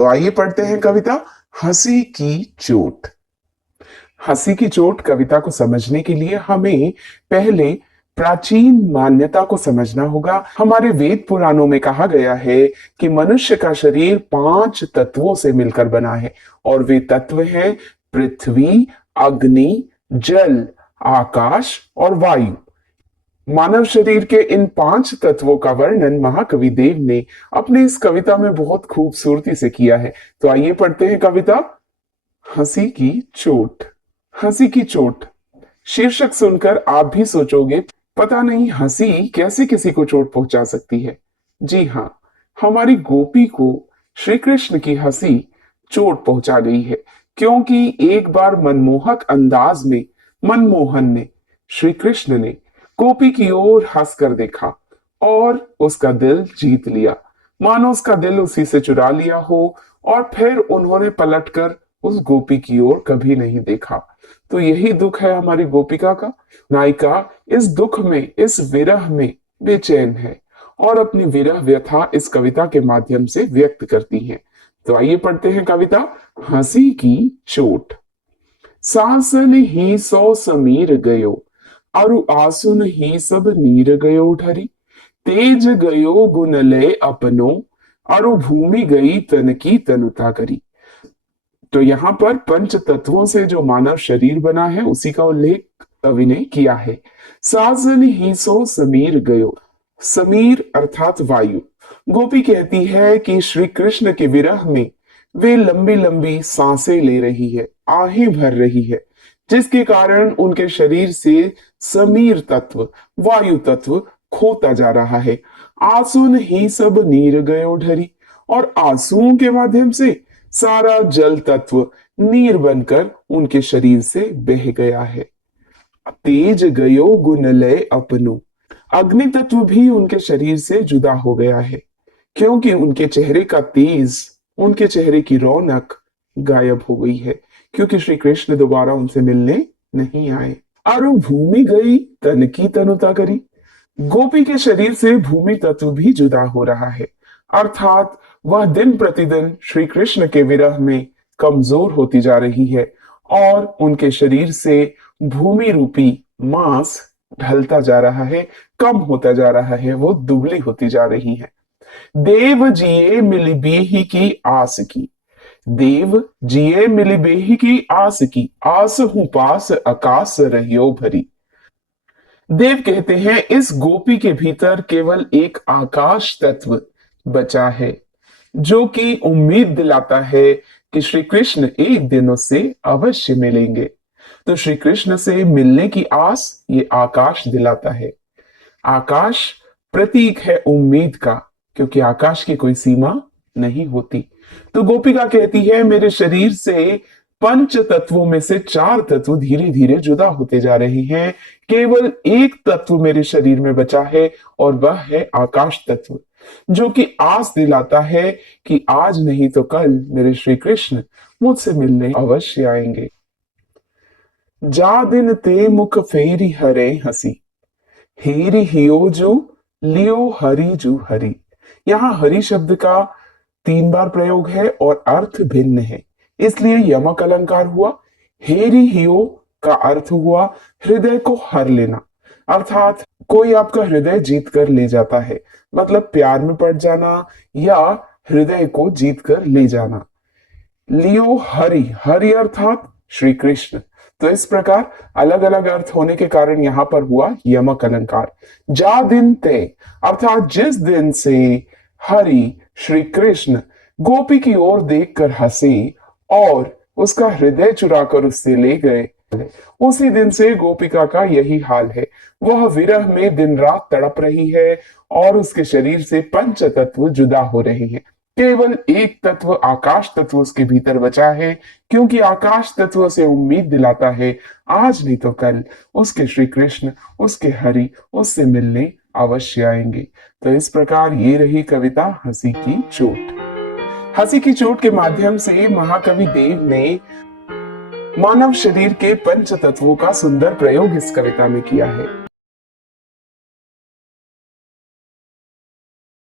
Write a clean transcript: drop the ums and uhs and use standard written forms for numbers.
तो आइए पढ़ते हैं कविता हंसी की चोट। हंसी की चोट कविता को समझने के लिए हमें पहले प्राचीन मान्यता को समझना होगा। हमारे वेद पुराणों में कहा गया है कि मनुष्य का शरीर 5 तत्वों से मिलकर बना है और वे तत्व हैं पृथ्वी, अग्नि, जल, आकाश और वायु। मानव शरीर के इन 5 तत्वों का वर्णन महाकवि देव ने अपनी इस कविता में बहुत खूबसूरती से किया है। तो आइए पढ़ते हैं कविता हंसी की चोट। हंसी की चोट शीर्षक सुनकर आप भी सोचोगे पता नहीं हंसी कैसे किसी को चोट पहुंचा सकती है। जी हाँ, हमारी गोपी को श्री कृष्ण की हंसी चोट पहुंचा गई है, क्योंकि एक बार मनमोहक अंदाज में मनमोहन ने, श्री कृष्ण ने गोपी की ओर हंसकर देखा और उसका दिल जीत लिया, मानो उसका दिल उसी से चुरा लिया हो, और फिर उन्होंने पलटकर उस गोपी की ओर कभी नहीं देखा। तो यही दुख है हमारी गोपिका का। नायिका इस दुख में, इस विरह में बेचैन है और अपनी विरह व्यथा इस कविता के माध्यम से व्यक्त करती है। तो आइए पढ़ते हैं कविता हंसी की चोट। सासन ही सौ समीर गयो, अरु आसुन ही सब नीर गयो ढरी, तेज गयो गुण लय अपनो, अरु भूमि गई तन की तनुता करी। तो यहाँ पर पंच तत्वों से जो मानव शरीर बना है उसी का उल्लेख कवि ने किया है। साजन ही सो समीर गयो, समीर अर्थात वायु। गोपी कहती है कि श्री कृष्ण के विरह में वे लंबी लंबी सांसें ले रही है, आहें भर रही है, जिसके कारण उनके शरीर से समीर तत्व, वायु तत्व खोता जा रहा है। आंसुन ही सब नीर गयो ढरी, और आंसुओं के माध्यम से सारा जल तत्व नीर बनकर उनके शरीर से बह गया है। तेज गयो गुण लय अपनो, अग्नि तत्व भी उनके शरीर से जुदा हो गया है, क्योंकि उनके चेहरे का तेज, उनके चेहरे की रौनक गायब हो गई है, क्योंकि श्री कृष्ण दोबारा उनसे मिलने नहीं आए। अरु भूमि गई तन की तनुता करी, गोपी के शरीर से भूमि तत्व भी जुदा हो रहा है, अर्थात वह दिन प्रतिदिन श्री कृष्ण के विरह में कमजोर होती जा रही है और उनके शरीर से भूमि रूपी मांस ढलता जा रहा है, कम होता जा रहा है, वो दुबली होती जा रही है। देव जिए मिली बेही की आस की, देव जिए मिली बेही की आस की, आस हूं पास आकाश रहियो भरी। देव कहते हैं इस गोपी के भीतर केवल एक आकाश तत्व बचा है, जो कि उम्मीद दिलाता है कि श्री कृष्ण एक दिन उससे अवश्य मिलेंगे। तो श्री कृष्ण से मिलने की आस ये आकाश दिलाता है। आकाश प्रतीक है उम्मीद का, क्योंकि आकाश की कोई सीमा नहीं होती। तो गोपिका कहती है मेरे शरीर से पंच तत्वों में से 4 तत्व धीरे धीरे जुदा होते जा रहे हैं, केवल एक तत्व मेरे शरीर में बचा है और वह है आकाश तत्व, जो कि आस दिलाता है कि आज नहीं तो कल मेरे श्री कृष्ण मुझसे मिलने अवश्य आएंगे। जा दिन ते मुख फेरी हरे हंसी, हेरी हियो जो लियो हरि जू हरि। यहाँ हरि शब्द का 3 बार प्रयोग है और अर्थ भिन्न है, इसलिए यमक अलंकार हुआ। हेरी हियो का अर्थ हुआ हृदय को हर लेना, अर्थात कोई आपका हृदय जीत कर ले जाता है, मतलब प्यार में पड़ जाना या हृदय को जीत कर ले जाना। लियो हरि, हरि अर्थात श्री कृष्ण। तो इस प्रकार अलग अलग अर्थ होने के कारण यहां पर हुआ यमक अलंकार। जा दिन ते अर्थात जिस दिन से हरि श्री कृष्ण गोपी की ओर देखकर हंसे और उसका हृदय चुराकर उससे ले गए, उसी दिन से गोपिका का यही हाल है। वह विरह में दिन रात तड़प रही है और उसके शरीर से पंच तत्व जुदा हो रहे हैं, केवल एक तत्व आकाश तत्व उसके भीतर बचा है, क्योंकि आकाश तत्व से उम्मीद दिलाता है आज नहीं तो कल उसके श्री कृष्ण, उसके हरि उससे मिलने अवश्य आएंगे। तो इस प्रकार ये रही कविता हंसी की चोट। हंसी की चोट के माध्यम से महाकवि देव ने मानव शरीर के पंच तत्वों का सुंदर प्रयोग इस कविता में किया है।